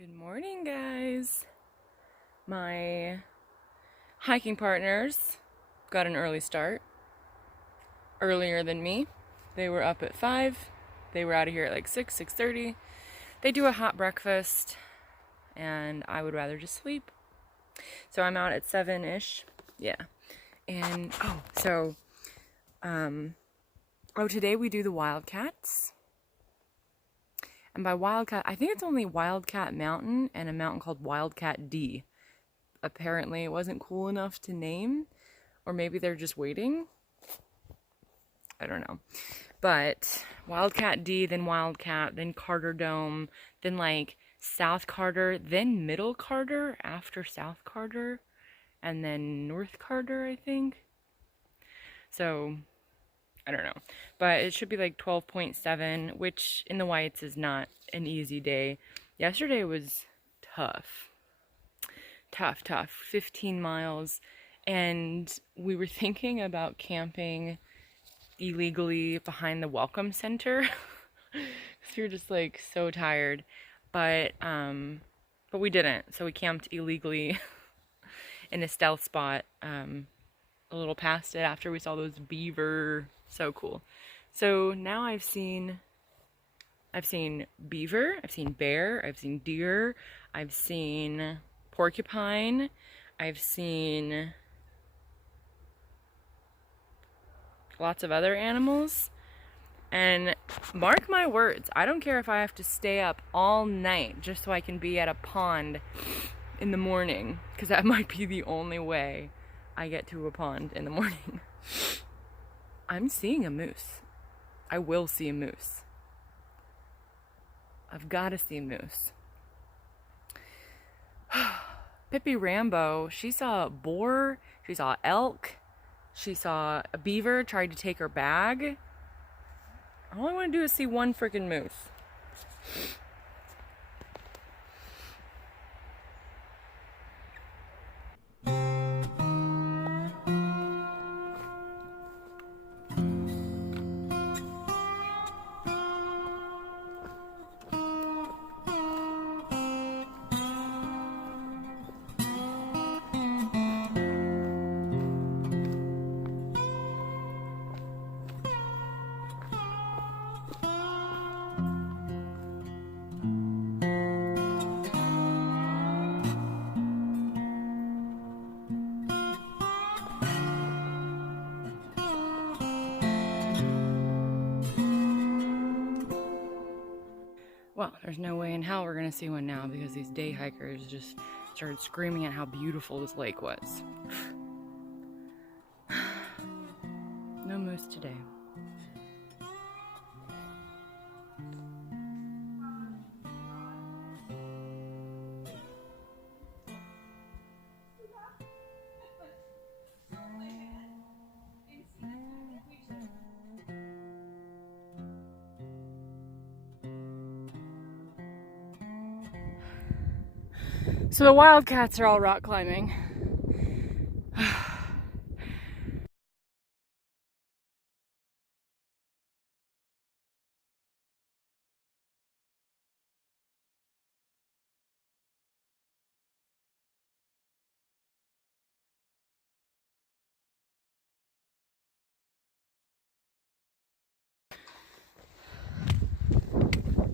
Good morning, guys. My hiking partners got an early start, earlier than me. They were up at 5. They were out of here at like 6:30. They do a hot breakfast, and I would rather just sleep. So I'm out at 7-ish. Yeah. And, today we do the Wildcats. And by Wildcat, I think it's only Wildcat Mountain and a mountain called Wildcat D. Apparently it wasn't cool enough to name, or maybe they're just waiting. I don't know. But Wildcat D, then Wildcat, then Carter Dome, then like South Carter, then Middle Carter after South Carter, and then North Carter, I think. So I don't know, but it should be like 12.7, which in the whites is not an easy day. Yesterday was tough. 15 miles, and we were thinking about camping illegally behind the welcome center because we were just like so tired, but we didn't. So we camped illegally in a stealth spot a little past it after we saw those beaver. So cool. So now I've seen beaver, I've seen bear, I've seen deer, I've seen porcupine, I've seen lots of other animals. And mark my words, I don't care if I have to stay up all night just so I can be at a pond in the morning, because that might be the only way I get to a pond in the morning. I'm seeing a moose. I will see a moose. I've got to see a moose. Pippi Rambo, she saw a boar, she saw elk, she saw a beaver, tried to take her bag. All I want to do is see one freaking moose. Well, there's no way in hell we're gonna see one now because these day hikers just started screaming at how beautiful this lake was. No moose today. So the Wildcats are all rock climbing.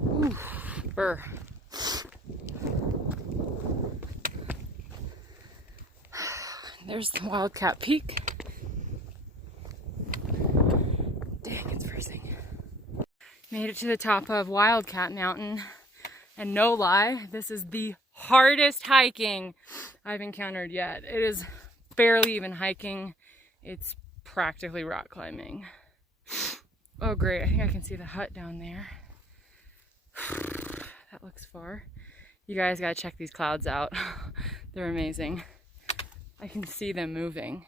Ooh, burr. There's the Wildcat Peak. Dang, it's freezing. Made it to the top of Wildcat Mountain, and no lie, this is the hardest hiking I've encountered yet. It is barely even hiking. It's practically rock climbing. Oh great, I think I can see the hut down there. That looks far. You guys gotta check these clouds out. They're amazing. I can see them moving.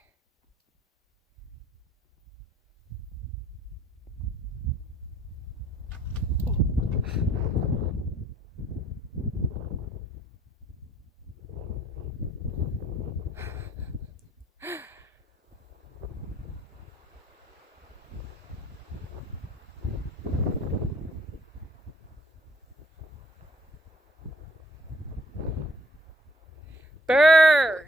Brr.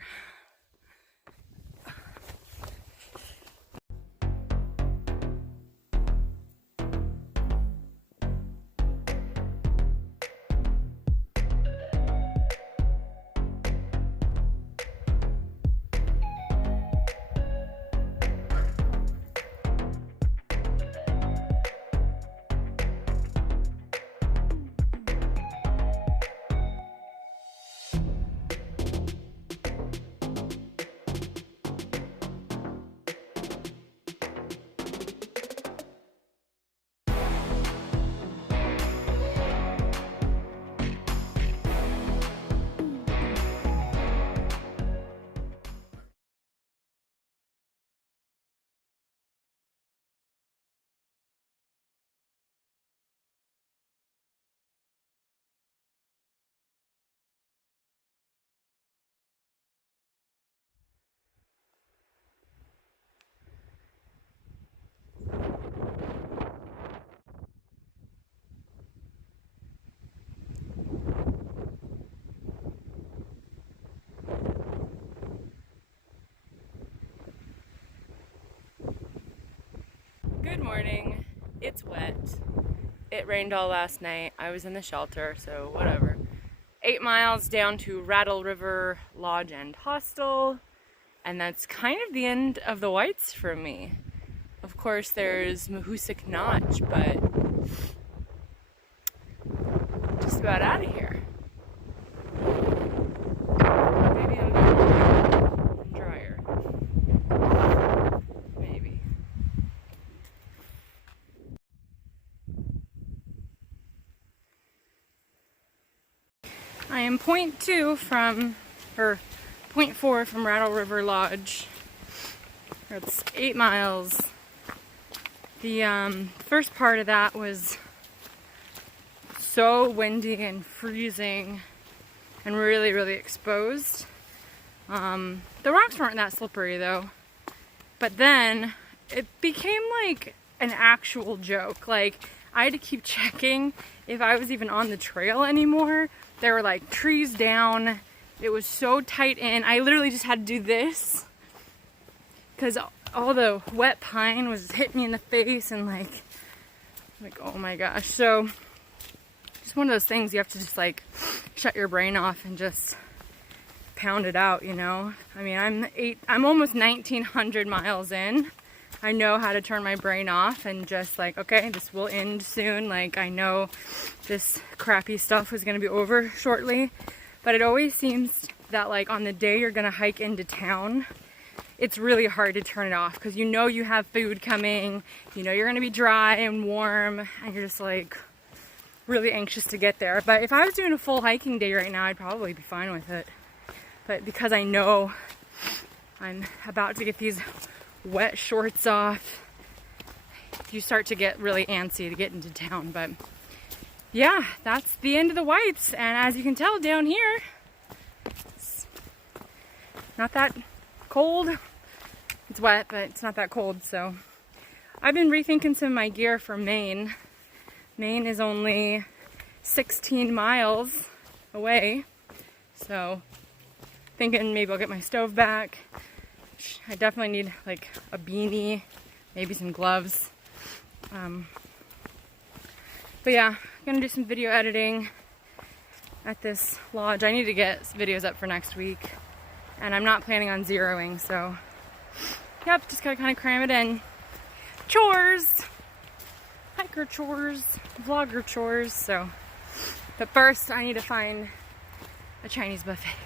Good morning. It's wet. It rained all last night. I was in the shelter, so whatever. 8 miles down to Rattle River Lodge and Hostel, and that's kind of the end of the Whites for me. Of course, there's Mahoosic Notch, but just about out of here. Maybe I'm going drier. Maybe. I am 0.2 from, or 0.4 from Rattle River Lodge. It's 8 miles. The first part of that was so windy and freezing and really, really exposed. The rocks weren't that slippery though. But then it became like an actual joke. Like, I had to keep checking if I was even on the trail anymore. There were like trees down. It was so tight in. I literally just had to do this because all the wet pine was hitting me in the face and like oh my gosh. So just one of those things you have to just like shut your brain off and just pound it out, you know? I mean, I'm almost 1,900 miles in. I know how to turn my brain off and just like, okay, this will end soon. Like, I know this crappy stuff is gonna be over shortly. But it always seems that like on the day you're gonna hike into town, it's really hard to turn it off because you know you have food coming, you know you're gonna be dry and warm, and you're just like really anxious to get there. But if I was doing a full hiking day right now, I'd probably be fine with it. But because I know I'm about to get these wet shorts off, you start to get really antsy to get into town. But yeah, that's the end of the Whites, and as you can tell down here, it's not that cold. It's wet, but it's not that cold. So I've been rethinking some of my gear for Maine. Maine is only 16 miles away, so thinking maybe I'll get my stove back. I definitely need like a beanie, maybe some gloves. But yeah, I'm gonna do some video editing at this lodge. I need to get videos up for next week, and I'm not planning on zeroing, so yep, just gotta kind of cram it in. Chores, hiker chores, vlogger chores. So, but first I need to find a Chinese buffet.